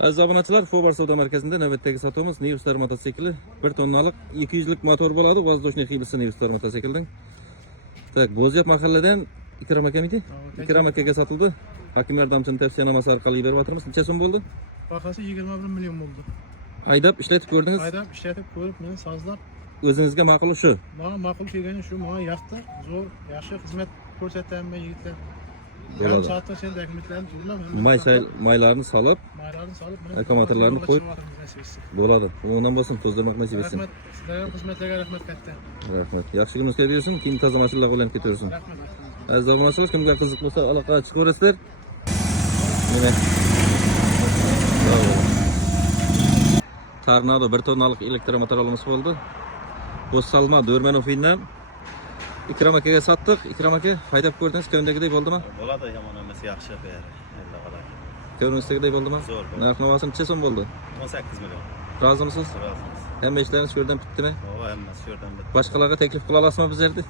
Aziz obunachilar, Xobar savdo markazida navbatdagi sotuvimiz Newstar motosikli 1 tonnalik 200 lik motor bo'ladi. Vozdушный xilisi Newstar motosiklining. Tak, Bo'zyap mahalladan Ikrom aka miydi? Ikrom akaga sotildi. Hakim yordamchining tavsiyanomasi orqali berib o'tiramiz. Necha so'm bo'ldi? Bahası 21 milyon bo'ldi. Haydab ishlatib ko'rdingiz? Haydab ishlatib ko'rib, men sozlab, O'zingizga ma'qul shu. bana ma'qul kelgani shu, menga yoqdi. Zo'r, yaxshi xizmat ko'rsatayapman yigitlar. Bo'ladi. Yarim soatda sen dokumentlarni tuzilib, Maylarni solib, maylarni solib, akkumulyatorlarni qo'yib bo'ladi. Undan bo'lsin, to'zdirmoq nasib etsin. Rahmat, sizlarga xizmatlarga rahmat katta. Rahmat. Yaxshi kun o'tkazib bersin, kiyim toza mashinalar bilan ketaversin. Rahmat. Aziz obunachilar, kimga qiziq bo'lsa, aloqa chiqaverasizlar. Mana Tornado 1 tonnalik elektromotor olimiz bo'ldi. Bo'salma Do'rmanovindan Ikrom akaga sotdik. Ikrom aka, haydab ko'rdingiz, ko'ngildagidek bo'ldimi? Bo'ladi, yomon emas, yaxshi beri. Endi qoladi. Ko'ngildagidek bo'ldimi? Zo'r bo'ldi. Narx-navosi necha so'm bo'ldi? 18 million. Rozimisiz? Rozimiz. Hamma ishlarimiz shu yerdan bitdimi? Hammasi shu yerdan bitdi. Boshqalarga taklif qila olasizmi biz yerda?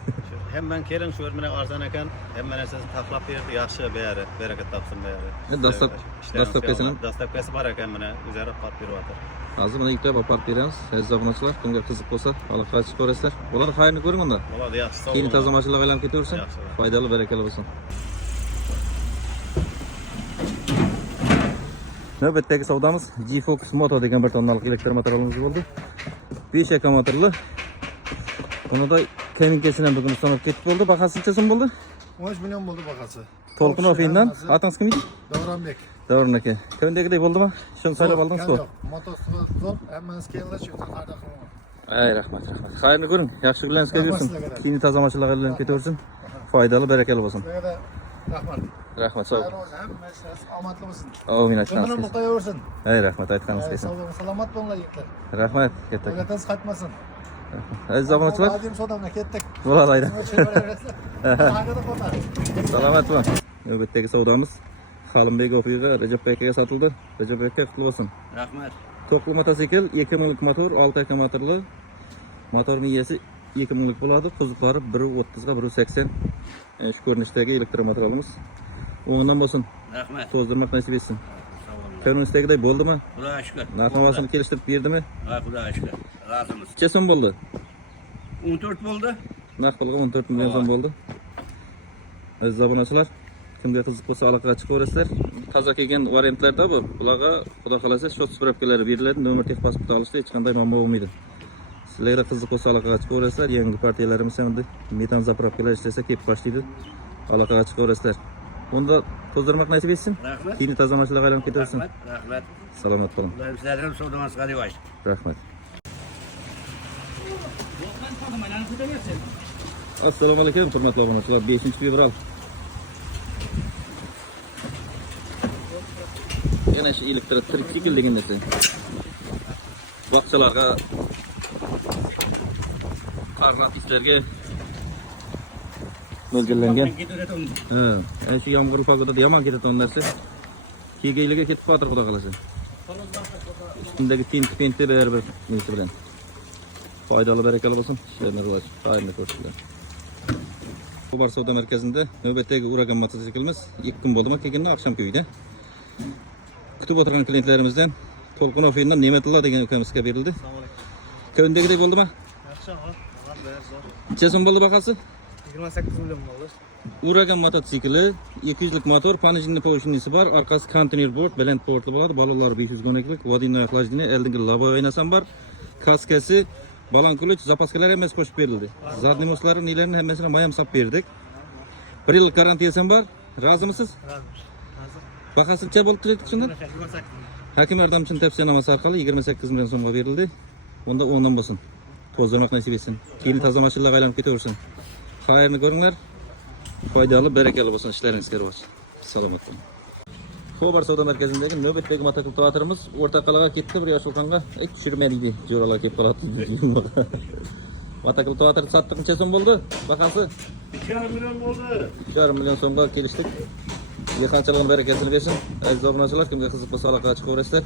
Hamman keling, shu yer bilan arzon ekan, hamma narsasini taxlab berdi, yaxshi beri, barakat topsin beri. Dastlabkasi bor ekan, mana o'zaro qolib beryapti. Hozir buni yuklab olib borib beramiz. Aziz obunachilar, kimga qiziq bo'lsa, aloqa chiqaverasizlar. Ular xayrni ko'ring unda. Bo'ladi, yaxshi. Keyin toza mashinalar aylanib ketaversin. Foydali, barakali bo'lsin. Navbatdagi savdomiz G-Focus Moto degan 1 tonnalik elektromotorimiz bo'ldi. 5 akkumulyatorli. Bunda kaminkasini ham bugun sonib ketib bo'ldi. Bahasi necha so'm bo'ldi? 13 milyon bo'ldi bahası. Tolqinovindan. Atangiz kim edi? Davronbek. Davron aka. Ko'ngildagidek bo'ldimi? Shuni saylab oldingizmi? Motosiklet zo'r, hammasi kelinglar shu yerdan qayda qilaman. Ay, rahmat. Xayrni ko'ring. Yaxshi bilan o'tkazib keyin toza mashinalar bilan ketaversin. Foydali, barakali bo'lsin. Sizlarga rahmat. Rahmat, sog' bo'ling. Hammasi omadli bo'lsin. Amin, Ömrüm aytganingiz. mutlaqaversin. Ay, rahmat, aytganingiz kelsin. Salomat bo'linglar yigitlar. Rahmat, ketdik. Davlatingiz qaytmasin. Aziz obunachilar, Adim sodamdan ketdik. bo'ladi ayda. Haqida qo'tar. Salomat bo'ling. Navbatdagi savdomiz Xalinbek opaga Rajab akaga sotildi. Rajab aka qutlug' bo'lsin. Rahmat. To'qli motosikl 2000 lik motor, 6 akkumulyatorli. Motor miyasi 2000 lik bo'ladi. Quzuqlari 1.30 ga 1.80. Shu ko'rinishdagi elektromotorimiz. O'ndan bo'lsin. Rahmat. To'zdirmoq nasib etsin. Ko'rinishdagidek bo'ldimi? Xudoga shukr. Narx-navosini kelishtirib berdimi? Ha, xudoga shukr. Razimiz. Necha so'm bo'ldi? 14 bo'ldi. Narx pulga 14 million so'm bo'ldi. Aziz obunachilar, kimga qiziq bo'lsa aloqaga chiqaverasizlar. Toza kelgan variantlarda bu. Ularga xudo xolasa shot spravkalari beriladi. Nomer texpasporti olishda hech qanday muammo bo'lmaydi. Sizlarga qiziq bo'lsa aloqaga chiqaverasizlar. Yangi partiyalarimiz hamda metan zapravkalar ishlasa kelib boshlaydi. Aloqaga chiqaverasizlar. Unda to'zdirmoq nasib etsin. Rahmat. Keyin toza mashinalar aylanib ketaversin. Rahmat. Salomat bo'ling. Ular sizlarga savdomas qilib Rahmat. Assalomu alaykum, hurmatli obunachilar. 5-fevral. Yana shu elektr triksikl degan narsa. Vaqtchalarga qarnatislarga mo'ljallangan. Ha, ana shu yomg'ir pagodada yomon ketadigan narsa. Kegaylarga ketib qotir xudo qalasa. Undagi tint baribir nima bilan. Foydali, barakali bo'lsin. Ishlarni rivoj, xayrni ko'rsinlar. Xobar savdo markazida navbatdagi Uragan mototsiklimiz 2 kun bo'ldimi kelganda oqshom kuyida. Kutib o'tirgan klientlarimizdan To'lqinovindan Ne'matullo degan ukamizga berildi. Ko'ngildagidek bo'ldimi? Yaxshi, zo'r. Necha so'm bo'ldi bahasi? 28 milyon bo'ldi. Uragan mototsikli 200 lik motor, пониженный повышенныйsi bor, orqasi konteyner board, baland portli bo'ladi. Balolar 512 lik, vodiynoy охлаждение, oldingi loboy oynasi ham bor. Kaskasi, balon ключ, zapaskalar hammasi qo'shib berildi. Zadniy moslari, nilarni hammasini mayam sap berdik. 1 yillik garantiyasi ham bor. Rozimisiz? Bahasi necha bo'lib turadi shunda? 28. Hakim yordamchining tavsiyanomasi orqali 28 million so'mga berildi. Bunda 10dan bo'lsin. To'zdirmoq nasib etsin. Keyin toza mashinalar aylanib ketaversin. Xayrni ko'ringlar. Foydali, barakali bo'lsin ishlaringizga rivoj. Salomat bo'ling. Xobar savdo markazidagi navbatdagi motokultivatorimiz o'rta qal'aga ketdi, bir yoshulqonga tushirmaydi. Jo'ralar kelib qoladi. Motokultivator sotdik, necha so'm bo'ldi? Bahasi 2,5 million bo'ldi. 2,5 million so'mga kelishdik. Yig'inchiligini barakasini bersin. Aziz obunachilar, kimga qiziq bo'lsa aloqaga chiqaverasizlar.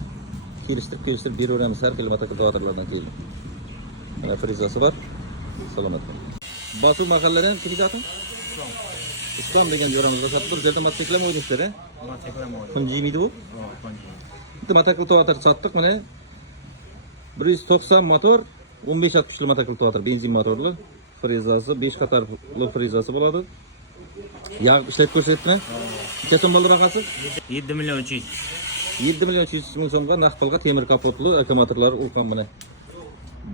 Kelishtirib beraveramiz har kil motokultivatorlardan keyin. Mana frizasi bor. Salomat bo'ling. Bosuv mahalladan kirgatim. Islom degan joyimizda sotib bir yerda motosiklam o'ynaysiz-a? Motosiklet mi oldu? Tunji miydi bu? bitti motokultivator sattık mana. 190 motor, 15-60 motokultivator, benzin motorlu. Frezasi 5 qatorli frezasi bo'ladi. Yağ ishlatib ko'rsatma. Necha so'm bo'ldi raqasi? 7 milyon 300. 7 milyon 300 ming so'mga naqd pulga temir kapotli akkumulyatorlar ulkan mana.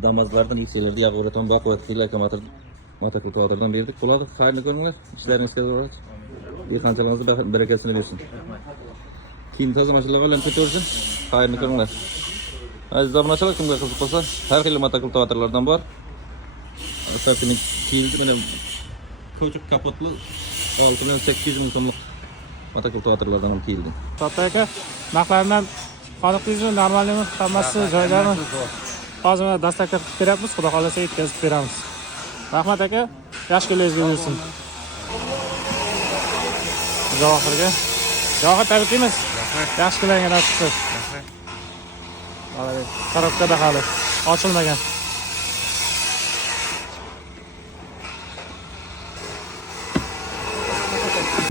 Damazlardan yükselirdi, yağ o'ratan baquvvatli akkumulyator motokultivatordan berdik. Bo'ladi. Xayrli ko'ringlar. Ishlaringizga bo'ladi. Yig'inchilaringizga barakasini bersin. Keyin toza mashinalar bilan ketaversin. Xayrli ko'ringlar. Aziz obunachilar, kimga qiziq bo'lsa, har xil motokultivatorlardan bor. Assortiment keldi mana ko'chib kapotli 6 milyon 800 ming so'mlik motokultivatorlardan ham keldi. Katta aka, narxlaridan qoniqdingizmi? Normalmi? Hammasi joyidami? Hozir mana dastlabki qilib beryapmiz, xudo xolasa yetkazib beramiz. Rahmat aka, yaxshi kunlaringizga bo'lsin. Javohirga. Javohir tabriklaymiz. Yaxshi kunlarga nasib qilsin. Rahmat. Korobkada hali ochilmagan.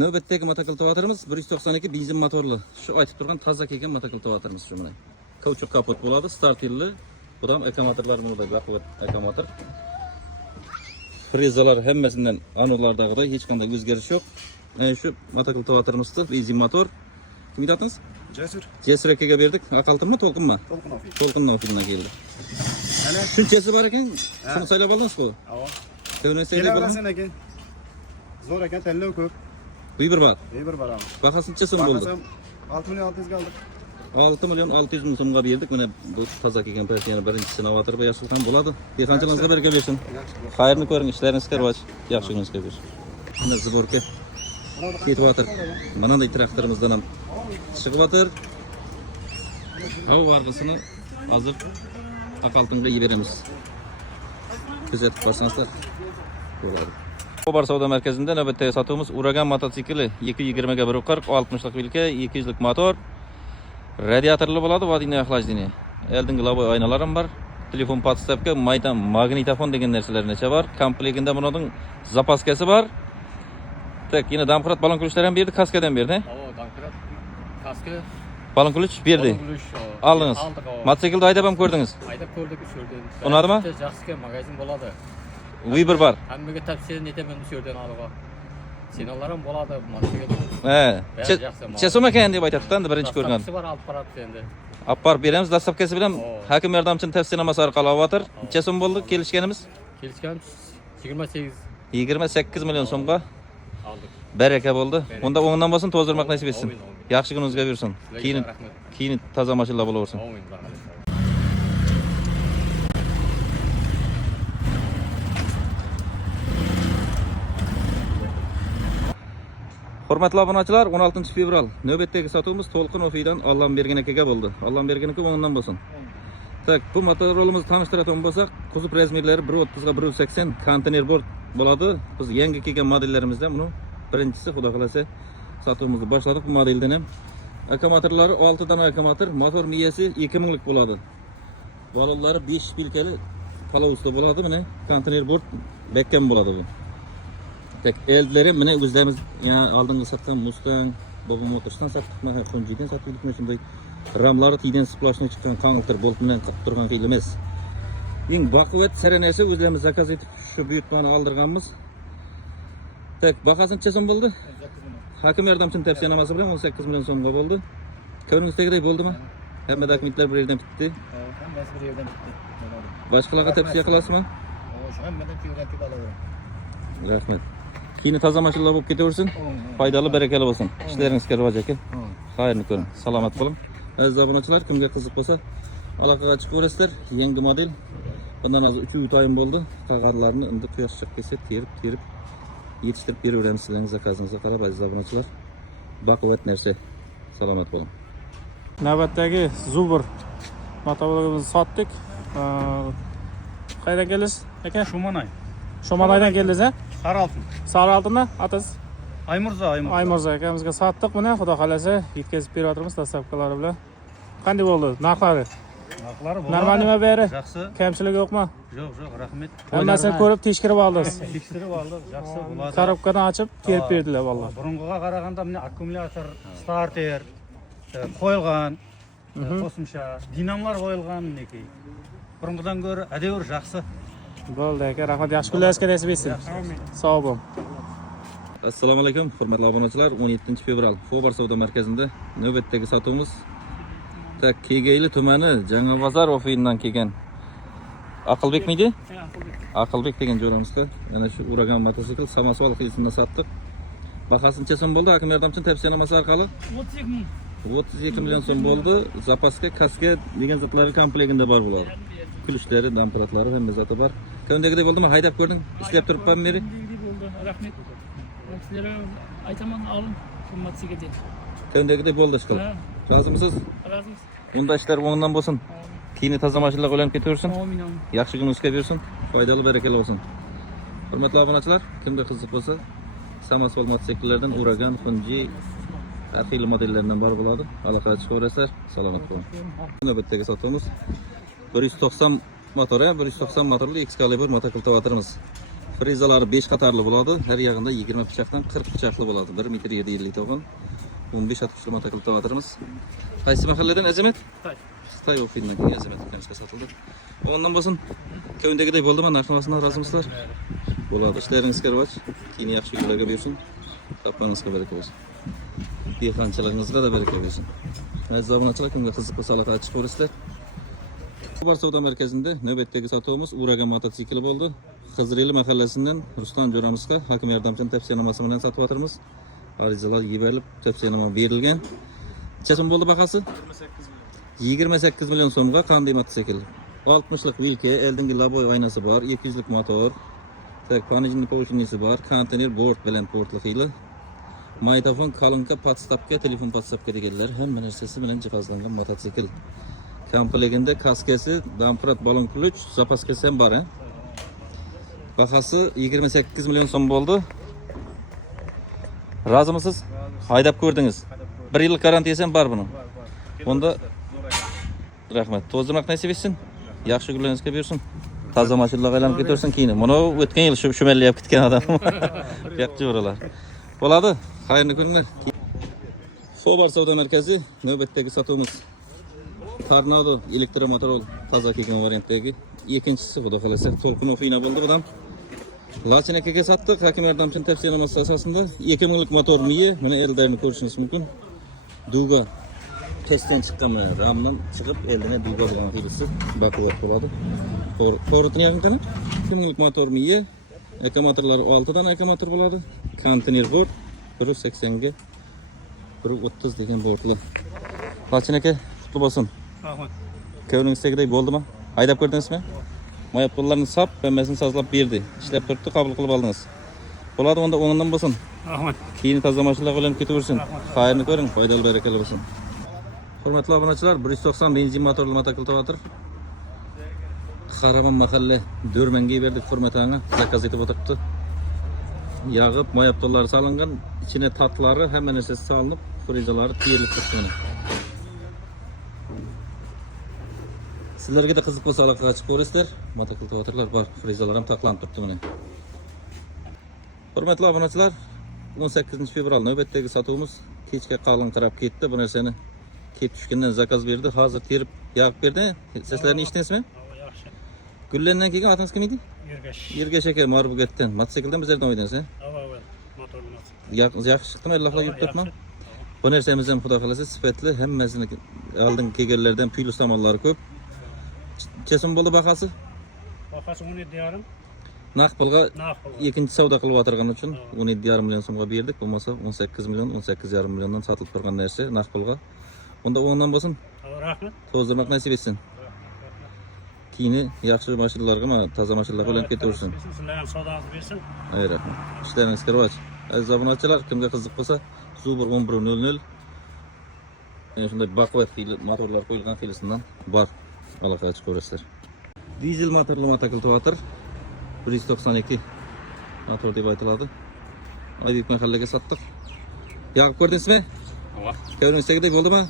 Navbatdagi motokultivatorimiz 192 benzin motorli. Shu aytib turgan toza kelgan motokultivatorimiz shu mana. Kauchuk kapot bo'ladi, startilli. Bu ham akkumulyatorlar burada baquvvat akkumulyator. Frezalar hammasidan anurlardagidek hech qanday o'zgarish yo'q. Shu motokultivatorimizni benzin motor. Kim aytdingiz? Cesur. Cesur akaga berdik. Aqaltinmi, to'lqinmi? To'lqin ofis. To'lqin ofisidan keldi. Ana Shunchasi bor ekan, shuni saylab oldingizku. avo. To'g'ri saylab oldingiz. Kelaversin aka. Zo'r ekan, tanlov ko'p. Bir bor. Bir baramiz. Bahasi necha so'm bo'ldi? Bakasam 6 milyon 600 oldik. 6 milyon 600 ming so'mga berdik. Mana bu toza kelgan persiyani birinchi sinovator bu yaxshi ham bo'ladi. Dehqonchilaringizga baraka bersin. Xayrni ko'ring, ishlaringizga rivoj, yaxshi kuningizga bersin. Mana zborka ketyapti. Mana bunday traktorimizdan ham chiqyapti. Havo arqasini hozir aqaltinga yeb beramiz. Kuzatib qo'rsangizlar bo'ladi. Kobar savdo markazida navbatdagi sotuvimiz Uragan mototsikli 220 ga 140, 60lik vilka, 200lik motor. Radiatorli bo'ladi, vodiyni axlajni. Oldingi loboy oynalar ham bor. Telefon podstavka, maydan magnitofon degan narsalar necha bor. Komplektida buning zapaskasi bor. Tak, yine damqırat balon kuluşlar ham berdi, kaskadan berdi. Damqırat, kaskı, Balon kuluş berdi. Aldınız. Mototsiklda haydab ham ko'rdingiz. Haydab ko'rdik shu yerdan. Unadimi? Yaxshi magazin bo'ladi. Viber bor. Hammaga tavsiya etaman shu yerdan olib. Sinallar ham bo'ladi, mototsikl. Necha so'm ekan deb aytibdi endi birinchi ko'rgan. Var olib boradi endi. Olib borib beramiz, dastlabkasi bilan hokim yordamchini tavsiyanomasi orqali olyapti. Necha so'm bo'ldi kelishganimiz? Kelishgan 28 28 million so'mga aldık. baraka bo'ldi. Unda o'ngdan bo'lsin, to'zdirmoq nasib etsin. Yaxshi kuningizga bersin. Keyin toza mashinalar bo'laversin. Amin, rahmat. Hurmatli obunachilar, 16 fevral navbatdagi sotuvimiz To'lqin Ofidan Allambergen akaga bo'ldi. Allambergen aka o'ngdan bo'lsin. Tak, bu motorolimizni tanishtiradigan bo'lsak, kuzov razmerlari 130 ga 180 konteyner bort bo'ladi. Biz yangi kelgan modellarimizdan buni birinchisi xudo xolasa sotuvimizni boshladik bu modeldan ham. Akkumulyatorlari 6 dona akkumulyator, motor miyasi 2000 lik bo'ladi. Balonlari 5 pilkali palovusda bo'ladi, mana konteyner bort bekkan bo'ladi bu. Tak, eldlari mana o'zlarimiz oldingi sotgan Mustang, Bobo Motors'tan satdik, mana Honjidan satdik, mana shunday ramlari tiydan splashni chiqqan konektor bolt bilan qilib turgan qiyil emas. Eng baquvvat saranasi o'zlarimiz zakaz etib shu buyurtmani oldirganmiz. Tak, bahasi necha so'm bo'ldi? Hokim yordamchini tavsiyanomasi bilan 18 million so'mga bo'ldi. Ko'ringizdagidek bo'ldimi? Hamma dokumentlar bir yerdan bitdi. Hammasi bir yerdan bitdi. Boshqalarga tavsiya qilasizmi? Shu hammadan ko'rib olaman. Rahmat. Keyin toza mashinalar bo'lib ketaversin. Foydali, barakali bo'lsin. Ishlaringizga rivoj aka. Xayrni ko'ring. Salomat bo'ling. Aziz obunachilar, kimga qiziq bo'lsa, aloqaga chiqaverasizlar. Yangi model. Bundan hozir 3 oy bo'ldi. Qog'ozlarni endi quyosh chiqib kelsa, terib yetishtirib beraveramiz sizlarning zakazingizga qarab, aziz obunachilar. Baquvvat narsa. Salomat bo'ling. Navbatdagi Zubr motobolimizni sotdik. Qayerdan keldingiz aka? Shumanay. Shomanaydan keldingiz, ha? Saraltın. Saraltinmi? Atas Aymurza. Aymurza akamizga sotdik buni, xudo xolasa yetkazib beraveramiz dastlabkilari bilan. Qanday bo'ldi narxlari? Narxlari bo'ladi. Normalmi beri? Yaxshi. Kamchilik yo'qmi? Yo'q, rahmet. Hammasini ko'rib tekshirib oldingiz. Tekshirib oldik, yaxshi bo'ladi. Korobkadan ochib terib berdilar vallahi. Burungiga qaraganda mana akkumulyator, starter qo'yilgan. Qo'shimcha dinamlar qo'yilgan neki. Burungidan ko'ra adevur yaxshi. Bo'ldi aka, rahmat. Yaxshi kunlaringiz nasib etsin. Sog' bo'ling. Assalomu alaykum, hurmatli obunachilar. 17 fevral Xobar savdo markazida navbatdagi sotuvimiz Kegeyli tumani Jangobozor ofiyidan kelgan Aqlbek miydi? Aqlbek degan jo'ramizda mana shu uragan mototsikl Samasval xizmatini satdik. Bahasi necha so'm bo'ldi? Hakim yordamchi tavsiyanomasi orqali 32 million so'm bo'ldi. Zapaska, kaska degan zatlari komplektida bor bo'ladi. Kulishlari, dampiratlari hamma zati bor. Kundagidek bo'ldimi? Haydab ko'rding? Ishlab turibman beri. bo'ldi, rahmat. Sizlarga aytaman, olin qimmatsiga deb. Kundagidek bo'ldi ishqilib. Rozimisiz? Razimiz. Unda ishlar o'ngdan bo'lsin. Keyini toza mashinalar o'ylanib ketaversin. Amin. Yaxshi kun o'sib bersin. Foydali, barakali bo'lsin. Hurmatli obunachilar, kimda qiziq bo'lsa, Samasval mototsikllardan Uragan, Funji har xil modellaridan bor bo'ladi. Aloqa chiqaverasizlar. Salomat bo'ling. Navbatdagi sotuvimiz 190 motor, 190 motorli Excalibur motokultivatorimiz. Frizalari 5 qatorli bo'ladi. Har yog'ida 20 pichoqdan 40 pichoqli bo'ladi. 1 metr 750 to'g'on. 15 atishli motokultivatorimiz. Qaysi mahalladan Azamat? Xitoy ofiyidan kelgan Azamat akamizga sotildi. Ondan bo'lsin. Kundagidek bo'ldimi? Narx-navosidan rozimisizlar? Bo'ladi. Ishlaringiz qarab, keyin yaxshi kunlarga bersin. Topganingizga baraka bo'lsin. Dehqonchilaringizga da baraka bersin. Aziz obunachilar, kimga qiziq bo'lsa aloqa chiqaverasizlar. Xobar savdo markazida navbatdagi sotuvimiz Uragan mototsikli bo'ldi. Xizreli mahallasidan Ruslan jo'ramizga hokim yordamchining tavsiyanomasi bilan sotib o'tirmiz. Arizalar yuborilib, tavsiyanoma berilgan. Necha so'm bo'ldi bahasi? 28 million so'mga qanday mototsikl? 60lik vilka, oldingi laboy oynasi bor, 200lik motor, panijni po'shinisi bor, konteyner bort bilan portli xili. Magnitofon, kolonka, podstapka, telefon podstapka deganlar hamma narsasi bilan jihozlangan mototsikl. Komplektida kaskasi, dampirat, balon ключ, zapaskasi ham bor. Bahasi 28 million so'm bo'ldi. Rozimisiz? Haydab ko'rdingiz. 1 yillik garantiyasi ham bor buning. Unda rahmat. To'zdirmoq nasib etsin. Yaxshi kunlaringizga bersin. Toza mashinalar aylanib ketaversin keyin. Mana o'tgan yil shumallab ketgan odam. Yaxshi o'ralar. Bo'ladi. Xayrli kunlar. Xobar savdo markazi navbatdagi sotuvimiz Tornado elektromotor toza kelgan variantdagi ikkinchisi xudo xolasa to'lqin ofina bo'ldi bu ham. Lachinakaga satdik. Hokim yordamchining tavsiyanomasi asosida 2000lik motor miyi, mana eldarni ko'rishingiz mumkin. Duga testdan chiqqan ramdan chiqib eldine duga bo'lgan xilisi baquvvat bo'ladi. To'g'ritini yaqin qana? 2000lik motor miyi, akkumulyatorlari 6 dan akkumulyator bo'ladi. Konteyner bort 180 ga 130 degan bortlar. Lachinaka qutlu bo'lsin. Rahmat. Ko'ringizdagiday bo'ldimi? Haydab ko'rdingizmi? Mayap qo'llarini sap, hammasini sozlab berdi. Ishlab turibdi, qabul qilib oldingiz. Bo'ladi, unda o'ngdan bo'lsin. Rahmat. Keyin toza mashinalar bilan ketaversin. Xayrni ko'ring, foydali barakali bo'lsin. Hurmatli obunachilar, 190 benzin motorli motokultivator. Qaraman mahalla Do'rmanga berdik hurmatanga, zakaz etib o'tiribdi. Yog'ib, mayap qo'llari solingan, ichine tatlari, hamma narsasi solinib, frizalari terilib turibdi. Sizlarga da qiziq bo'lsa aloqaga chiqib ko'rasizlar. Motokultivatorlar bor, frizalar ham taqlanib turibdi mana. Hurmatli obunachilar, 18 fevral navbatdagi sotuvimiz kechga qalin qarab ketdi. Bu narsani kelib tushgandan zakaz berdi. Hozir terib yog'ib berdi. Sizlarni eshitdingizmi? Yaxshi. Gullandan kelgan otangiz kim edi? Ergash. Ergash aka Marbugatdan. Mototsikldan bizlardan o'ydingiz-a? Motorli. Yaxshi chiqdimi? Allohga yurib turibman. Bu narsamiz ham xudo xolasa sifatli, hammasini oldin kelganlardan plyus tomonlari ko'p. Chesim bo'ldi bahasi? Bahasi 17,5. Naq pulga Naq pulga. ikkinchi savdo qilib o'tirgani uchun 17,5 million so'mga berdik. Bo'lmasa 18 million, 18,5 milliondan sotilib turgan narsa naq pulga. Unda o'ngdan bo'lsin. Rahmat. To'zdirmoq nasib etsin. Keyini yaxshi mashinalarga, toza mashinalarga bilan ketaversin. Sizlar ham savdoingizni bersin. Ay rahmat. Ishlaringiz kirib. Aziz obunachilar, kimga qiziq bo'lsa, Zubur 1100 yana shunday baquvvat motorlar qo'yilgan xilisidan bor. Aloqaga chiqaverasizlar. Dizel motorli motokultivator 192 motor deb aytiladi. Oybek mahallaga sotdik. Yog'ib ko'rdingizmi? Ava. Ko'ringizdagiday bo'ldimi?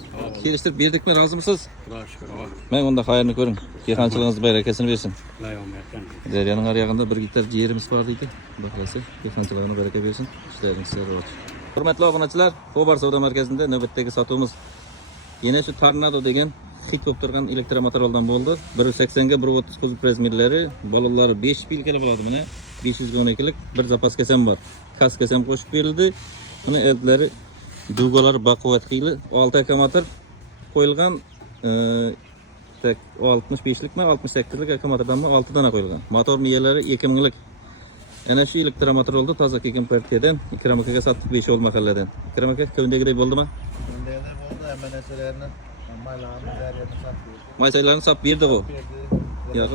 Kelishtirib berdikmi, rozimisiz? Xudo shukr, ava. Men unda xayrni ko'ring. Dehqonchiligingizga barakasini bersin. Layomatan. Daryoning ariyog'ida 1 gektar yerimiz bor deydi. Baxlasa, dehqonchiligingizga baraka bersin. Ishlaringiz sir bo'lsin. Hurmatli obunachilar, Xobar savdo markazida navbatdagi sotuvimiz Yine şu Tornado degan hit bo'lib turgan elektromotorlardan bo'ldi. 180 ga 130 prezmirlari, bolalar 5 pilkali bo'ladi mana. 512 lik bir zapas kasam bor. Kas kasam qo'shib berildi. Buni eldlari dugalari baquvvatli 6 akkumulyator qo'yilgan. 65 likmi 68 lik akkumulyatordan 6 dona qo'yilgan. Motor niyalari 2000 lik. Ana shu elektromotor oldu toza kelgan partiyadan Ikram akaga satdik 5 ol mahalladan. Ikram aka ko'ndagidek bo'ldimi? Bunda bo'ldi, hamma narsalarni maylarni zariyatni satdi. Maysalarni sap berdi u. Yo'q.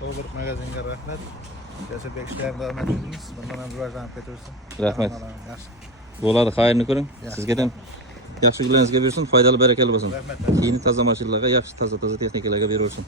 So'g'ir magazinga rahmat. Kasabek ishlarni davom ettiramiz. Bundan ham rivojlanib ketaversin. Rahmat. Yaxshi. Bo'ladi, xayrni ko'ring. Sizga ham yaxshi kunlaringizga bersin, foydali barakali bo'lsin. Rahmat. Keyin toza mashinalarga, yaxshi toza texnikalarga beraversin.